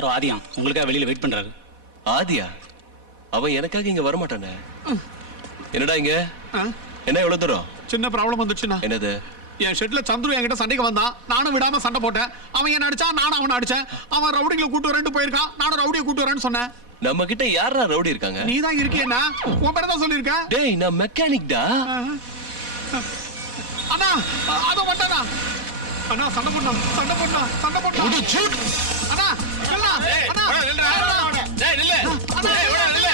யாரோ ஆதியா உங்களுக்காக வெளியில வெயிட் பண்றாரு. ஆதியா? அவன் எனக்காக இங்க வரமாட்டானே. என்னடா இங்க என்ன எவ்வளவு தூரம்? சின்ன ப்ராப்ளம் வந்துச்சுன்னா. என்னது? என் ஷெட்ல சந்துரு என்கிட்ட சண்டைக்கு வந்தான். நானும் விடாம சண்டை போட்டேன். அவன் என்ன அடிச்சான், நானும் அவனை அடிச்சேன். அவன் ரவுடிங்களை கூட்டு வரேன்னு போயிருக்கான். நானும் ரவுடியை கூட்டு வரேன்னு சொன்னேன். நம்ம கிட்ட யாரா ரவுடி இருக்காங்க? நீ தான் இருக்கியண்ணா. உன் பேரை தான் சொல்லியிருக்க. டேய் நான் மெக்கானிக்டா. அண்ணா அதோ வந்தானா? அண்ணா சண்டை போட்டான். அண்ணா அண்ணா டேய் நில்லு. டேய் ஓட நில்லு.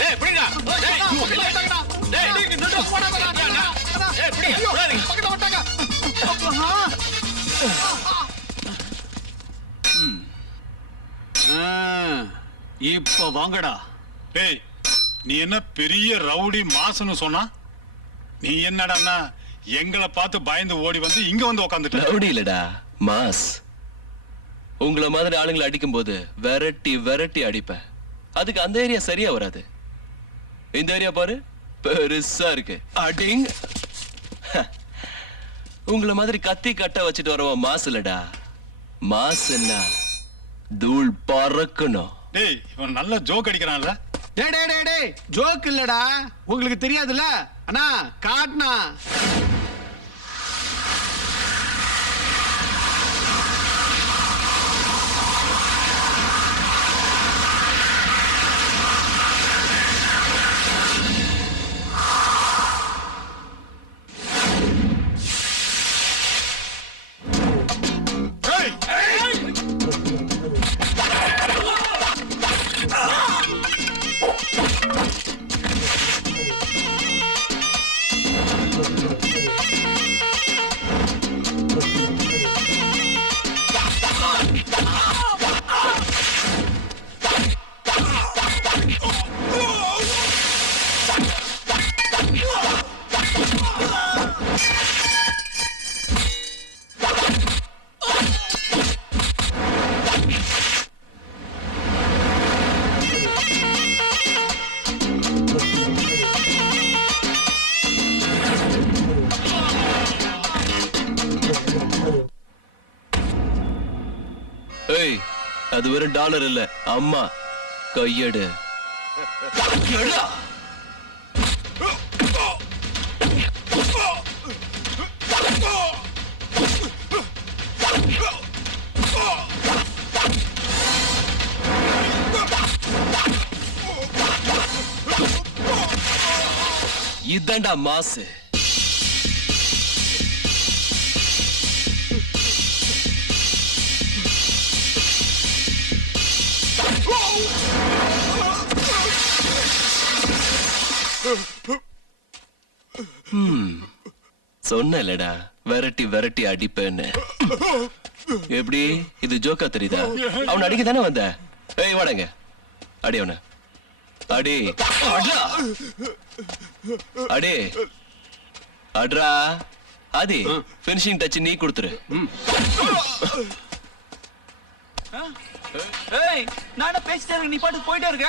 டேய் புடிடா. டேய் நில்லுடா. டேய் நீங்க நில்லு. போடாதடா. டேய் புடி. போடாதீங்க. பக்கத்துல வந்தாங்க. இப்ப வாங்கடா. டேய் நீ என்ன பெரிய ரவுடி மாசுன்னு சொன்னா, நீ என்னடான்னா எங்களை பார்த்து பயந்து ஓடி வந்து இங்க வந்து உட்காந்துட்ட. ரவுடி இல்லடா, மாஸ். உங்கள மாதிரி ஆளுங்களை அடிக்கும் போது விரட்டி விரட்டி அடிப்பேன். அதுக்கு அந்த ஏரியா சரியா வராது. இந்த ஏரியா பாரு, பெருசா இருக்கு. அடிங். உங்கள மாதிரி கத்தி கட்ட வச்சுட்டு வரவன் மாஸ் இல்லடா. மாஸ் என்ன தூள் பறக்கணும். டேய் இவன் நல்ல ஜோக் அடிக்கிறான்ல. டேய் டேய் டேய் டேய் ஜோக் இல்லடா. உங்களுக்கு தெரியாதுல்ல அண்ணா, காட்னா. ஏய், அது வெறும் டாலர் இல்ல, அம்மா. கையெடு. இதாண்டா மாசு. சொன்னலடா விரட்டி விரட்டி அடிப்பேன்னு. எப்படி இது ஜோக்கா தெரியுதா? அவன் அடிக்க தானே வந்த. ஏய் வாடங்க, அடி அவன. அடி அடி அட்ரா. ஆதி பினிஷிங் டச் நீ கொடுத்துரு. ஏய் நானே பேசிட்டே இருக்க, நீ பாட்டுக்கு போயிட்டே இருக்க.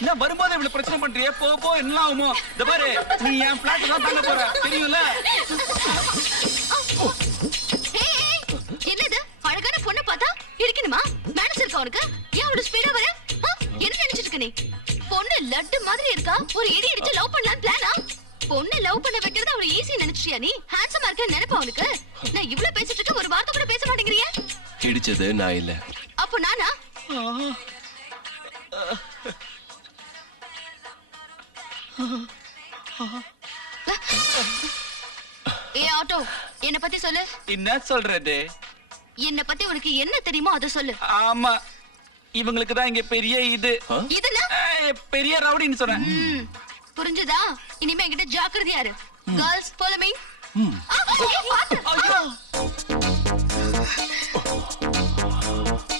என்ன வரும்போது இவ்வளவு பிரச்சனை பண்றியே? போ போ என்ன ஆகுமோ? இந்த பாரு, நீ என் பிளாட் தான் தங்க போற, தெரியும்ல? என்னது அழகான பொண்ணு பார்த்தா இருக்கணுமா? மேனஸ் இருக்கா உனக்கு? ஏன் அவ்வளவு ஸ்பீடா வர? என்ன நினைச்சிட்டு இருக்க நீ? பொண்ணு லட்டு மாதிரி இருக்கா, ஒரு இடி இடிச்சு லவ் பண்ணலாம் பிளானா? பொண்ணு லவ் பண்ண வைக்கிறது அவ்வளவு ஈஸி நினைச்சியா நீ? ஹேண்ட்ஸமா இருக்க நினைப்பா உனக்கு? நான் இவ்வளவு பேசிட்டு இருக்க, ஒரு வார்த்தை கூட பேச மாட்டேங்கிறியே. இடிச்சது நான் இல்ல. அப்போ நானா? ஏ ஆட்டோ, என்ன பத்தி சொல்லு. என்ன சொல்றது? என்ன பத்தி உனக்கு என்ன தெரியுமோ அதை சொல்லு. ஆமா, இவங்களுக்கு தான் இங்க பெரிய இது இதுனா பெரிய ரவுடின்னு சொன்னேன். புரிஞ்சுதா? இனிமே என்கிட்ட ஜாக்கிரதையா இரு. Girls follow me.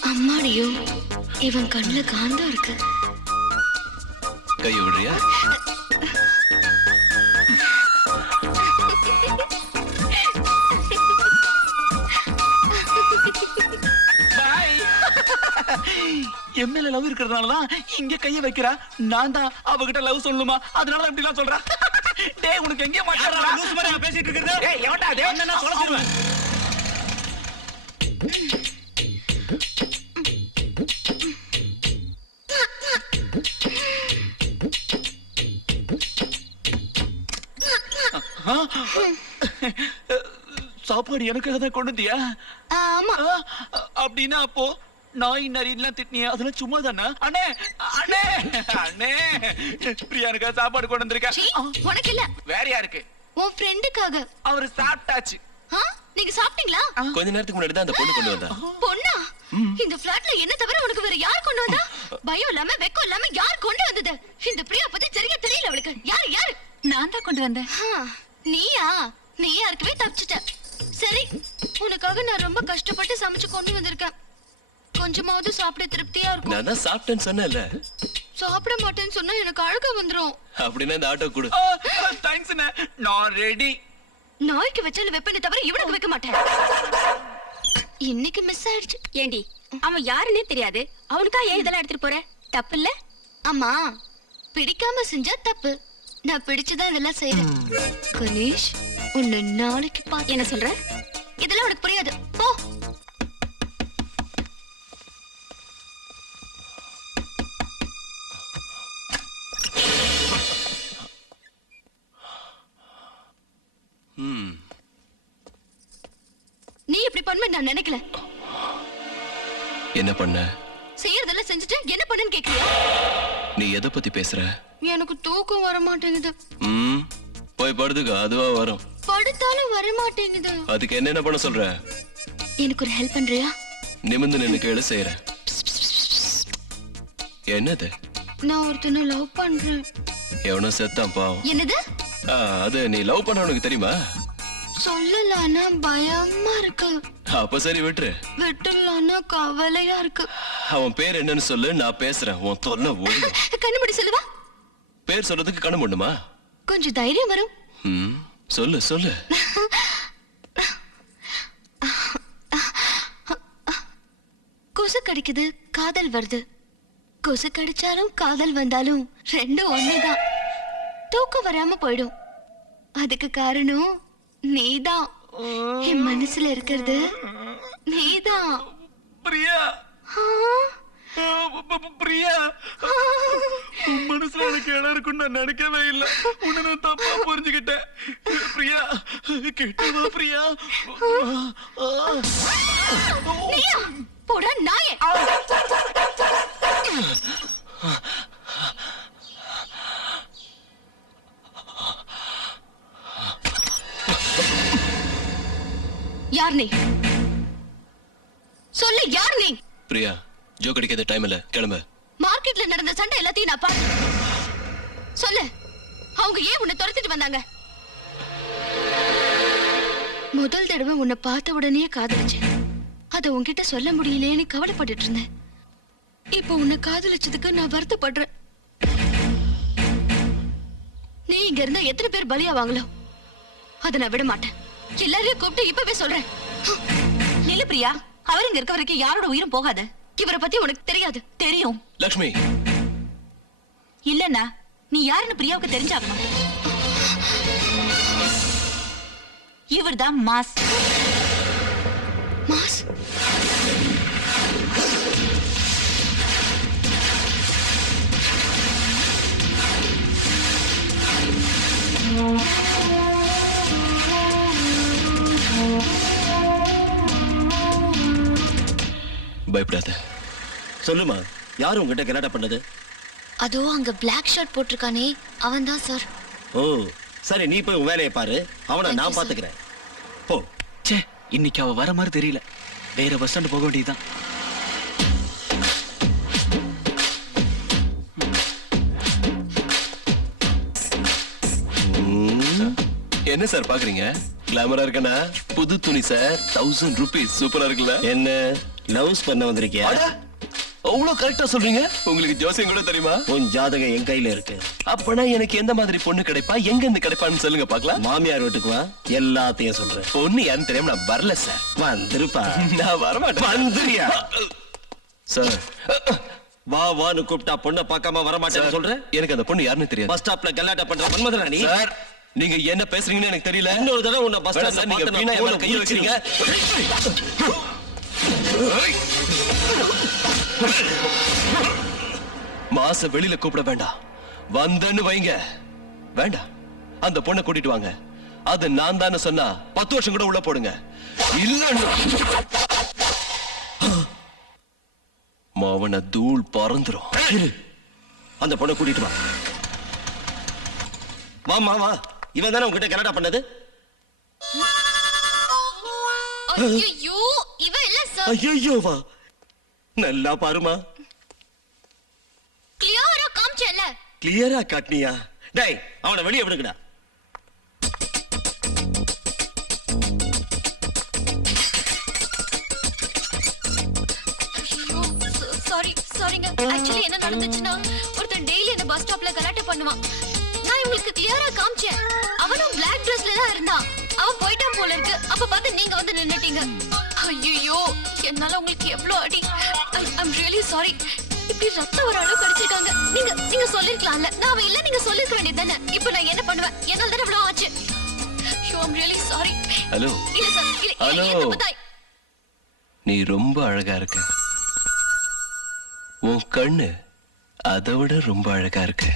அம்மாடியோ, இவன் கண்ணுல காந்தம் இருக்கு. கைய விடுறியா? எம்எல்ஏ லவ் இருக்கிறதுனாலதான் இங்க கைய வைக்கிறா. நான் தான் அவகிட்ட லவ் சொல்லணுமா, அதனால இப்படி எல்லாம் சொல்றா. டேய் உனக்கு எங்க மாட்டேன் பேசிட்டு இருக்கிறது? ஏய் எவன்டா டேய், என்ன சொல்ல சொல்லுவேன். சாப்பாடு எனக்காக தான் கொண்டு வந்தியா? ஆமா. அப்படின்னா அப்போ நாய் நரியெல்லாம் திட்டினியா அதெல்லாம் சும்மா தானே? அண்ணே அண்ணே அண்ணே பிரியா எனக்காக சாப்பாடு கொண்டு வந்திருக்கா. சீ, உனக்கு இல்ல, வேற யாருக்கு? உன் ஃப்ரெண்டுக்காக. அவரு சாப்பிட்டாச்சு. நீங்க சாப்பிட்டீங்களா? கொஞ்ச நேரத்துக்கு முன்னாடி தான் அந்த பொண்ணு கொண்டு வந்தா. பொண்ணா? இந்த பிளாட்ல என்ன தவிர உனக்கு வேற யார் கொண்டு வந்தா? பயம் இல்லாம வெக்கம் இல்லாம யார் கொண்டு வந்தது? இந்த பிரியா பத்தி சரியா தெரியல அவளுக்கு. யாரு யாரு? நான் தான் கொண்டு வந்தேன். நீயா? நீ யாருக்குமே தப்பிச்சிட்ட. சரி, உனக்காக நான் ரொம்ப கஷ்டப்பட்டு சமைச்சு கொண்டு வந்திருக்கேன். கொஞ்சமாவது சாப்பிட திருப்தியா இருக்கும். நான் தான் சாப்பிட்டேன்னு சொன்னேன்ல. சாப்பிட மாட்டேன்னு சொன்னா எனக்கு அழுக வந்துரும். அப்படின்னா இந்த ஆட்டோ கொடு. தேங்க்ஸ் அண்ணே, நான் ரெடி. நாய்க்கு வச்சாலும் வெப்பனை தவிர இவனுக்கு வைக்க மாட்டேன். இன்னைக்கு மிஸ் ஆயிடுச்சு. ஏண்டி, அவன் யாருன்னே தெரியாது, அவனுக்கா ஏன் இதெல்லாம் எடுத்துட்டு போற? தப்பு இல்ல? அம்மா, பிடிக்காம செஞ்சா தப்பு. நான் பிடிச்சுதான் இதெல்லாம் செய்யறேன். கணேஷ், உன்னை நாளைக்கு பாத்து. என்ன சொல்ற? இதெல்லாம் உனக்கு புரியாது. போ. நீ இப்படி பண்ண நான் நினைக்கல. என்ன பண்ண? செய்யறதெல்லாம் செஞ்சுட்டு என்ன பண்ணுன்னு கேக்குறியா? நீ எதை பத்தி பேசுற? எனக்கு தூக்கம் வர மாட்டேங்குது. போய் படுத்துக்க, அதுவா வரும். படுத்தாலும் வர மாட்டேங்குது. அதுக்கு என்னென்ன பண்ண சொல்ற? எனக்கு ஒரு ஹெல்ப் பண்றியா? நிமிந்து நின்னு கேளு, செய்யறேன். என்னது? நான் ஒருத்தனை லவ் பண்றேன். எவனோ செத்தான் பாவம். என்னது? அது நீ லவ் பண்ண உனக்கு தெரியுமா? சொல்லலான்னா பயமா இருக்கு. அப்ப சரி விட்டுரு. விட்டுலான்னா கவலையா இருக்கு. அவன் பேர் என்னன்னு சொல்லு, நான் பேசுறேன். உன் தொல்லை ஓடும். கண்ணுபடி சொல்லுவா? பேர் சொல்றதுக்கு கண்ணு பண்ணுமா? கொஞ்சம் தைரியம் வரும். சொல்லு சொல்லு. கொசு கடிக்குது, காதல் வருது. கொசு கடிச்சாலும் காதல் வந்தாலும் ரெண்டும் ஒண்ணுதான். தூக்கம் வராம போயிடும். அதுக்கு காரணம் நீதான். என் மனசுல இருக்கிறது நீதான். பிரியா, பிரியா, உன் மனசுல எனக்கு இடம் இருக்குன்னு நான் நினைக்கவே இல்லை. உன்னை நான் தப்பா புரிஞ்சுக்கிட்டேன். பிரியா, கிட்டவா பிரியா. நீயா? போடா நாயே. யார் நீ? சொல்லு, யார் நீ? பிரியா, ஜோக் அடிக்காத டைம் இல்ல, கிளம்பு. மார்க்கெட்ல நடந்த சண்டை எல்லாத்தையும் நான் பார்த்தேன். சொல்லு, அவங்க ஏன் உன்னை துரத்திட்டு வந்தாங்க? முதல் தடவை உன்னை பார்த்த உடனே காதலிச்சேன். அத உன்கிட்ட சொல்ல முடியலேன்னு கவலைப்பட்டுட்டு இருந்தேன். இப்போ உன்னை காதலிச்சதுக்கு நான் வருத்தப்படுறேன். நீ இங்க இருந்தா எத்தனை பேர் பலியாவாங்களோ அதை நான் விட மாட்டேன். எல்லாரையும் கூப்பிட்டு இப்பவே சொல்றேன். நில்லு பிரியா, அவர் இங்க இருக்க வரைக்கும் யாரோட உயிரும் போகாது. இவரை பத்தி உனக்கு தெரியாது. தெரியும். லக்ஷ்மி, இல்லன்னா நீ யாருன்னு பிரியாவுக்கு தெரிஞ்சாகணும். இவர்தான் மாஸ். மாஸ்? பயப்படாத. சொல்லுமா, யாரு உங்ககிட்ட கலாட்டா பண்ணது? அதோ அங்க பிளாக் ஷர்ட் போட்டிருக்கானே, அவன் தான் சார். ஓ சரி, நீ போய் உன் வேலையை பாரு. அவனை Thank you, நான் sir. பாத்துக்கிறேன். போ. ச்சே, இன்னைக்கு அவ வர மாதிரி தெரியல. வேற பஸ் ஸ்டாண்ட் போக வேண்டியதுதான். என்ன சார் பாக்குறீங்க? கிளாமரா இருக்கனா? புது துணி சார், 1000 rupees. சூப்பரா இருக்குல்ல? என்ன லவ்ஸ் பண்ண வந்திருக்கியா? அவ்வளவு கரெக்டா சொல்றீங்க. உங்களுக்கு ஜோசியம் கூட தெரியுமா? உன் ஜாதகம் என் கையில இருக்கு. அப்பனா எனக்கு எந்த மாதிரி பொண்ணு கிடைப்பா, எங்க இருந்து கிடைப்பான்னு சொல்லுங்க பாக்கலாம். மாமியார் வீட்டுக்கு வா, எல்லாத்தையும் சொல்றேன். பொண்ணு யாருன்னு தெரியாம நான் வரல சார். வந்துருப்பா. நான் வரமாட்டேன். வந்துறியா? சார், வா வான்னு கூப்பிட்டா பொண்ணை பார்க்காம வரமாட்டேன்னு சொல்றேன். எனக்கு அந்த பொண்ணு யாருன்னு தெரியாது. பஸ் ஸ்டாப்ல கலாட்டா பண்ற மன்மதனா நீ? சார், நீங்க என்ன பேசுறீங்கன்னு எனக்கு தெரியல. இன்னொரு தடவை உன்னை பஸ் வேணாம் ஸ்டாப்ல சார், நீங்க வீணா என் மேல கையை வைக்கிறீங்க. மாச வெளியில கூப்பிட வேண்டாம். வந்தன்னு வைங்க. வேண்டாம், அந்த பொண்ணை கூட்டிட்டு வாங்க. அது நான் தானே சொன்னா 10 வருஷம் கூட உள்ள போடுங்க. இல்லன்னு மாவன தூள் பறந்துரும். இரு. அந்த பொண்ணை கூட்டிட்டு வா. வா இவன் தானே உங்ககிட்ட கலாட்டா பண்ணது? ஐயோ இவ இல்ல சார். ஐயோ வா, நல்லா பாருமா. கிளியரா காமிச்சல. கிளியரா காட்டினியா? டேய் அவனை வெளியே விடுங்கடா. சாரிங்க. ஆக்சுவலி என்ன நடந்துச்சுன்னா ஒருத்தன் டெய்லி என்ன பஸ் ஸ்டாப்ல கலாட்டா பண்ணுவான். நான் உங்களுக்கு கிளியரா காமிச்சேன். அவனும் Black Dressல தான் இருந்தான். அவன் போயிட்டான் போல இருக்கு. அப்ப பார்த்து நீங்க வந்து நின்னுட்டீங்க. ஐயோ என்னால உங்களுக்கு எவ்வளவு அடி. I'm really sorry. இப்படி ரத்தம் வர அளவுக்கு அடிச்சிருக்காங்க. நீங்க சொல்லிருக்கலாம்ல. நான் அவன் இல்ல நீங்க சொல்லிருக்க வேண்டியதானே. இப்போ நான் என்ன பண்ணுவேன்? என்னால தானே இவ்வளவு ஆச்சு. ஐயோ I'm really sorry. ஹலோ இல்ல சார். ஹலோ. இல்ல தப்பு தான். நீ ரொம்ப அழகா இருக்க. உன் கண்ணு அதை விட ரொம்ப அழகா இருக்கு.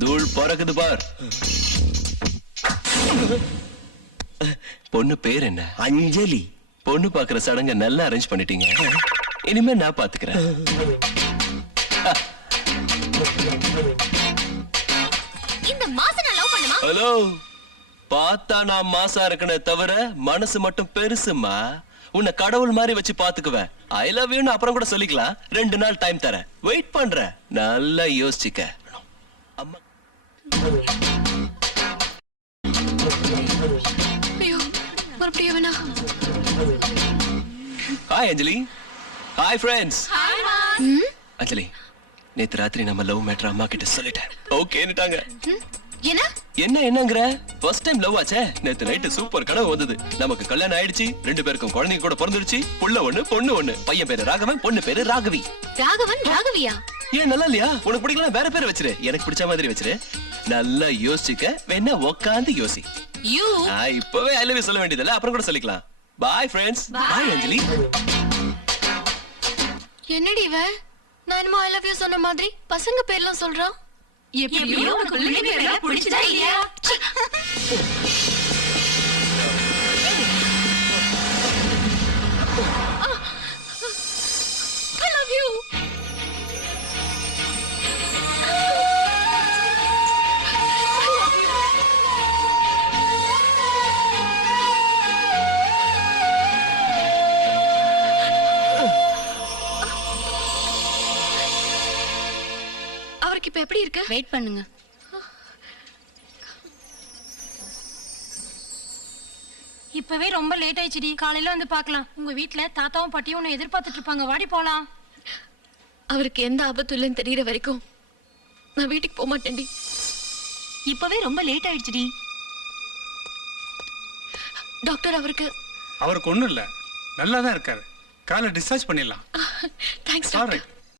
தூள் பறக்குது பார். பொண்ணு பேர் என்ன? அஞ்சலி. பொண்ணு பாக்குற சடங்க நல்லா அரேஞ்ச் பண்ணிட்டீங்க. இனிமே நான் பாத்துக்கிறேன். இந்த மாசம் நான் லவ் பண்ணுமா? ஹலோ, பார்த்தா நான் மாசா இருக்கனே தவிர மனசு மட்டும் பெருசுமா. உன்னை கடவுள் மாதிரி வச்சு பாத்துக்குவேன். ஐ லவ் யூன்னு அப்புறம் கூட சொல்லிக்கலாம். 2 நாள் டைம் தரேன். வெயிட் பண்றேன். நல்லா யோசிச்சுக்க. அம்மா ஐயோ மறுபடியும் வேணா. Hi Anjali. Hi friends. Anjali, நேத்து ராத்திரி நம்ம லவ் மேட்டர் அம்மா கிட்ட சொல்லிட்டேன். ஓகேன்னுட்டாங்க. என்ன? என்னங்கற? ஃபர்ஸ்ட் டைம் லவ் ஆச்சே. நேத்து நைட் சூப்பர் கனவு வந்தது. நமக்கு கல்யாணம் ஆயிடுச்சு. 2 பேருக்கும் குழந்தைங்க கூட பிறந்துருச்சு. புள்ள ஒண்ணு பொண்ணு ஒண்ணு. பையன் பேரு ராகவன், பொண்ணு பேரு ராகவி. ராகவியா? ஏன் நல்லா இல்லையா? உனக்கு பிடிக்கல வேற பேர் வச்சிரு. எனக்கு பிடிச்ச மாதிரி வச்சிரு. நல்லா யோசிச்சுக்க. வேணா உட்காந்து யோசி. யூ இப்பவே ஐ லவ் யூ சொல்ல வேண்டியதில்ல. அப்புறம் கூட சொல்லிக்கலாம். Bye friends. பாய் அஞ்சலி. என்னடி இவ? நான் என்னமோ ஐ லவ் யூ சொன்ன மாதிரி பசங்க பேர்லாம் சொல்றான். எப்படியோ உனக்கு பிள்ளைங்க பேர்லாம் பிடிச்சதா இல்லையா? I love you. அவருக்கு இப்ப எப்படி இருக்கு? வெயிட் பண்ணுங்க. இப்பவே ரொம்ப லேட் ஆயிடுச்சுடி. காலையில வந்து பார்க்கலாம். உங்க வீட்ல தாத்தாவும் பாட்டியும் உன்னை எதிர்பார்த்துட்டு இருப்பாங்க. வாடி போலாம். அவருக்கு எந்த ஆபத்தும் இல்லைன்னு தெரியற வரைக்கும் நான் வீட்டுக்கு போக மாட்டேன்டி. இப்பவே ரொம்ப லேட் ஆயிடுச்சுடி. டாக்டர் அவருக்கு ஒண்ணும் இல்ல, நல்லா தான் இருக்காரு. காலை டிஸ்சார்ஜ் பண்ணிடலாம். Thanks All doctor. right.